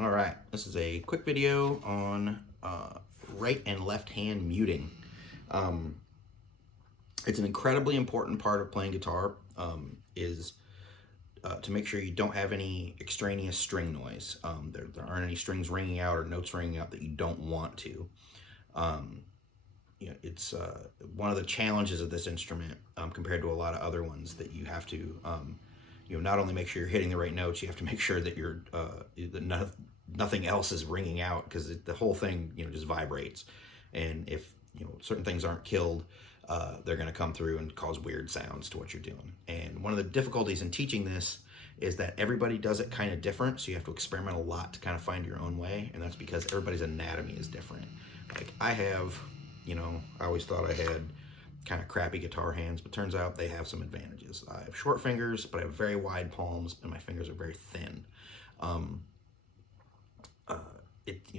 All right, this is a quick video on right and left hand muting. It's an incredibly important part of playing guitar, is to make sure you don't have any extraneous string noise. There aren't any strings ringing out or notes ringing out that you don't want to. It's one of the challenges of this instrument compared to a lot of other ones, that you have to not only make sure you're hitting the right notes, you have to make sure that you're nothing else is ringing out, because the whole thing just vibrates, and if certain things aren't killed, they're going to come through and cause weird sounds to what you're doing. And one of the difficulties in teaching this is that everybody does it kind of different, so you have to experiment a lot to kind of find your own way, and that's because everybody's anatomy is different. Like I have, I always thought I had kind of crappy guitar hands, but turns out they have some advantages. I have short fingers, but I have very wide palms, and my fingers are very thin.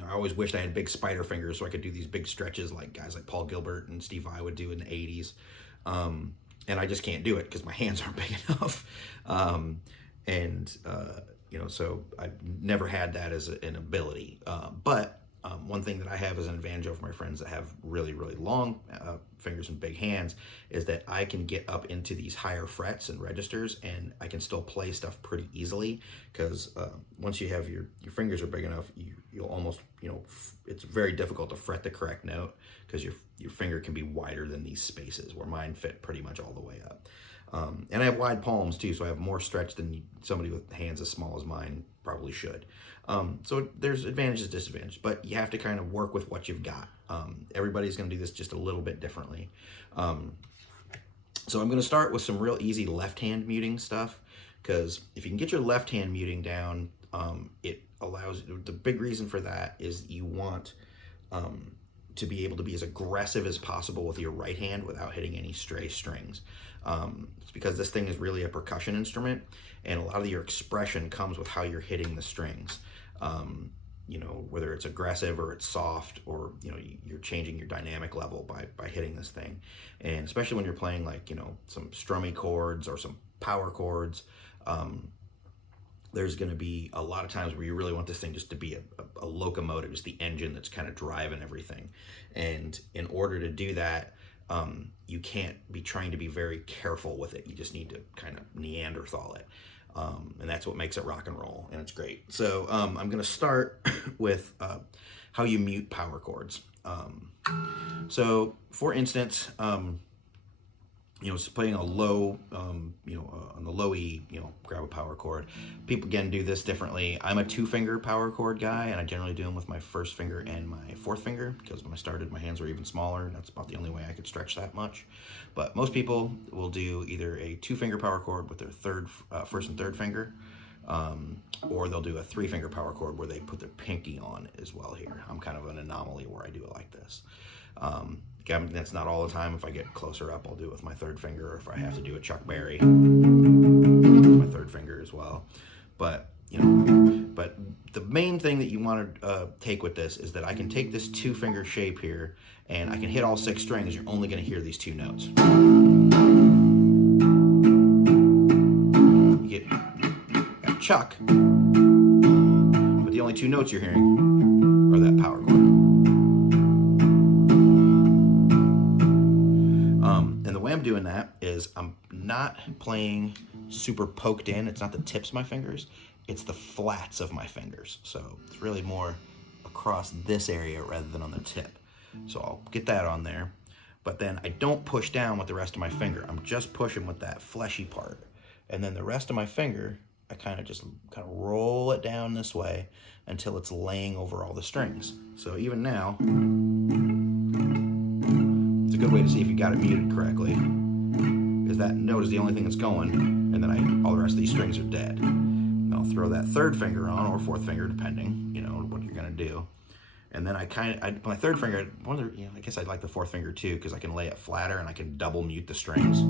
I always wished I had big spider fingers so I could do these big stretches like guys like Paul Gilbert and Steve Vai would do in the 80s. And I just can't do it because my hands aren't big enough. So I've never had that as an ability. But one thing that I have as an advantage over my friends that have really, really long fingers and big hands is that I can get up into these higher frets and registers, and I can still play stuff pretty easily, because once you have your fingers are big enough, you'll almost, it's very difficult to fret the correct note, because your finger can be wider than these spaces, where mine fit pretty much all the way up. And I have wide palms too, so I have more stretch than somebody with hands as small as mine probably should. So there's advantages, disadvantages, but you have to kind of work with what you've got. Everybody's going to do this just a little bit differently. So I'm going to start with some real easy left-hand muting stuff, because if you can get your left-hand muting down, it allows, the big reason for that is you want to be able to be as aggressive as possible with your right hand without hitting any stray strings. It's because this thing is really a percussion instrument, and a lot of your expression comes with how you're hitting the strings. Whether it's aggressive or it's soft, or you're changing your dynamic level by hitting this thing. And especially when you're playing like some strummy chords or some power chords, there's going to be a lot of times where you really want this thing just to be a locomotive, just the engine that's kind of driving everything. And in order to do that, you can't be trying to be very careful with it. You just need to kind of Neanderthal it. And that's what makes it rock and roll, and it's great. So I'm going to start with how you mute power chords. So for instance, playing a low, on the low E, grab a power chord. People again do this differently. I'm a 2-finger power chord guy, and I generally do them with my first finger and my fourth finger, because when I started, my hands were even smaller, and that's about the only way I could stretch that much. But most people will do either a 2-finger power chord with their first and third finger, or they'll do a 3-finger power chord where they put their pinky on as well here. I'm kind of an anomaly where I do it like this. Again, that's not all the time. If I get closer up, I'll do it with my third finger, or if I have to do a Chuck Berry, my third finger as well. But the main thing that you want to take with this is that I can take this 2-finger shape here, and I can hit all 6 strings. You're only going to hear these 2 notes. You get a Chuck, but the only 2 notes you're hearing are that power chord. And the way I'm doing that is I'm not playing super poked in. It's not the tips of my fingers, it's the flats of my fingers. So it's really more across this area rather than on the tip. So I'll get that on there, but then I don't push down with the rest of my finger. I'm just pushing with that fleshy part. And then the rest of my finger, I kind of roll it down this way until it's laying over all the strings. So even now, it's a good way to see if you got it muted correctly, is that note is the only thing that's going, and then all the rest of these strings are dead. And I'll throw that third finger on, or fourth finger, depending, what you're gonna do. And then my third finger, I guess I like the fourth finger too, because I can lay it flatter and I can double mute the strings.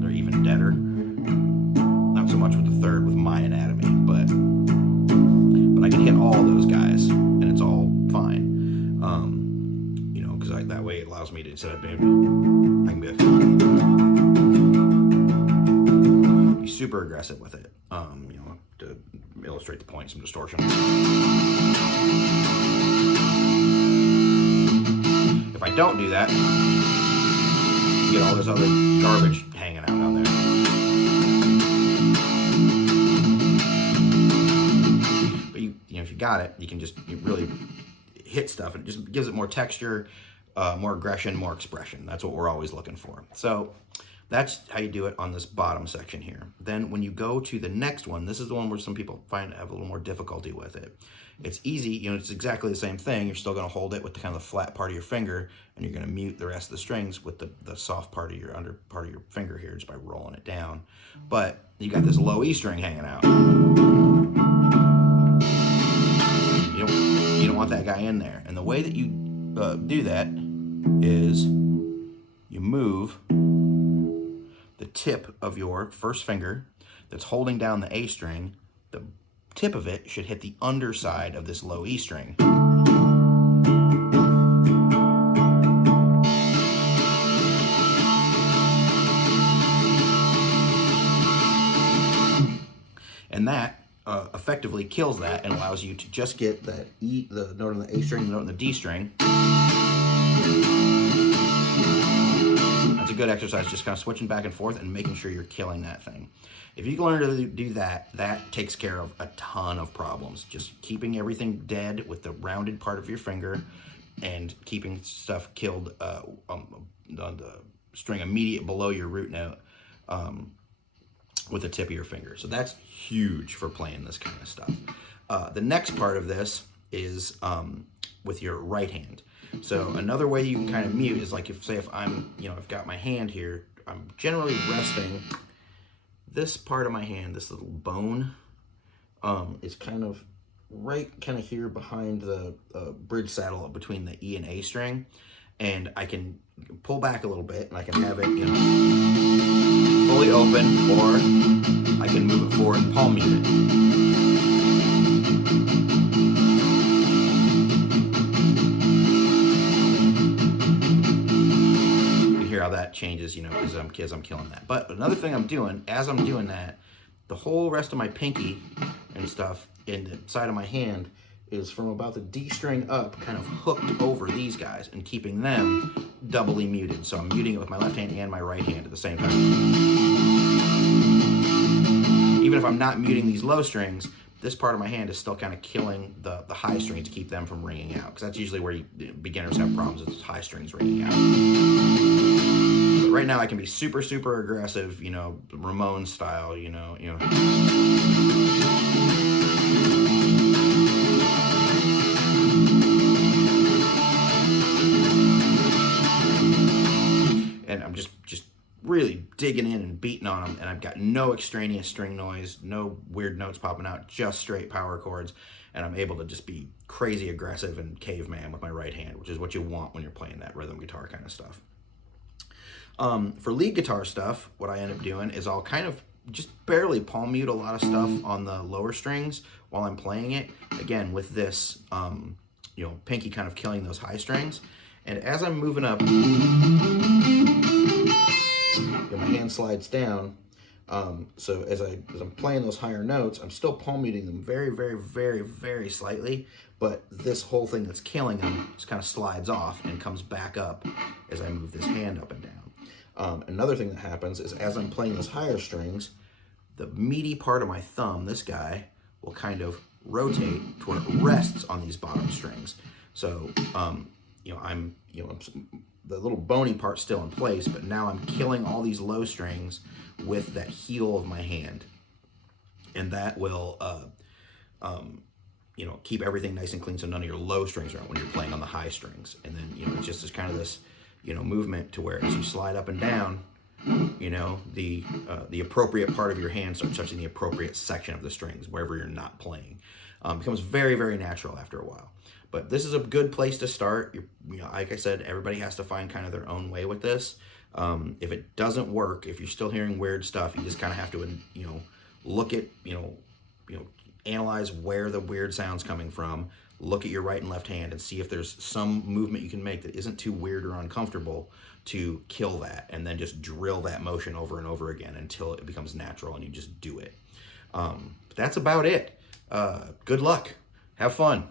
They're even deader. Not so much with the third with my anatomy, but I can hit all those guys and it's all fine. Because that way it allows me to, instead of being, I can be super aggressive with it. To illustrate the point, some distortion. If I don't do that, you get all this other garbage hanging out down there. But you know, if you got it, you can just really hit stuff, and it just gives it more texture, more aggression, more expression. That's what we're always looking for. So that's how you do it on this bottom section here. Then when you go to the next one, this is the one where some people find have a little more difficulty with it. It's easy, you know, it's exactly the same thing. You're still gonna hold it with the kind of the flat part of your finger, and you're gonna mute the rest of the strings with the soft part of your under part of your finger here, just by rolling it down. But you got this low E string hanging out. You don't want that guy in there. And the way that you do that is you move the tip of your first finger that's holding down the A string. The tip of it should hit the underside of this low E string. And that effectively kills that and allows you to just get that E, the note on the A string, the note on the D string. That's a good exercise, just kind of switching back and forth and making sure you're killing that thing. If you can learn to do that, that takes care of a ton of problems. Just keeping everything dead with the rounded part of your finger and keeping stuff killed on the string immediate below your root note with the tip of your finger. So that's huge for playing this kind of stuff. The next part of this is with your right hand. So another way you can kind of mute is like, if I'm, you know, I've got my hand here, I'm generally resting this part of my hand, this little bone, is kind of right kind of here behind the bridge saddle between the E and A string. And I can pull back a little bit and I can have it, you know, fully open, or I can move it forward and palm mute it. You hear how that changes, you know, as I'm killing that. But another thing I'm doing, as I'm doing that, the whole rest of my pinky and stuff in the side of my hand is from about the D string up, kind of hooked over these guys and keeping them doubly muted. So I'm muting it with my left hand and my right hand at the same time. Even if I'm not muting these low strings, this part of my hand is still kind of killing the high strings to keep them from ringing out, because that's usually where beginners have problems with high strings ringing out. But right now I can be super, super aggressive, you know, Ramones style, you know. And I'm just really digging in and beating on them, and I've got no extraneous string noise, no weird notes popping out, just straight power chords, and I'm able to just be crazy aggressive and caveman with my right hand, which is what you want when you're playing that rhythm guitar kind of stuff. For lead guitar stuff, what I end up doing is I'll kind of just barely palm mute a lot of stuff on the lower strings while I'm playing it, again with this you know, pinky kind of killing those high strings. And as I'm moving up, my hand slides down, so as I'm playing those higher notes, I'm still palm muting them very, very, very, very slightly, but this whole thing that's killing them just kind of slides off and comes back up as I move this hand up and down. Another thing that happens is as I'm playing those higher strings, the meaty part of my thumb, this guy, will kind of rotate to where it rests on these bottom strings. So, you know, the little bony part's still in place, but now I'm killing all these low strings with that heel of my hand. And that will, you know, keep everything nice and clean so none of your low strings are out when you're playing on the high strings. And then, you know, it's just this kind of this, you know, movement to where as you slide up and down, you know, the appropriate part of your hand starts touching the appropriate section of the strings wherever you're not playing. It becomes very, very natural after a while. But this is a good place to start. You know, like I said, everybody has to find kind of their own way with this. If it doesn't work, if you're still hearing weird stuff, you just kind of have to, you know, look at, you know, analyze where the weird sound's coming from. Look at your right and left hand and see if there's some movement you can make that isn't too weird or uncomfortable to kill that, and then just drill that motion over and over again until it becomes natural and you just do it. That's about it. Good luck. Have fun.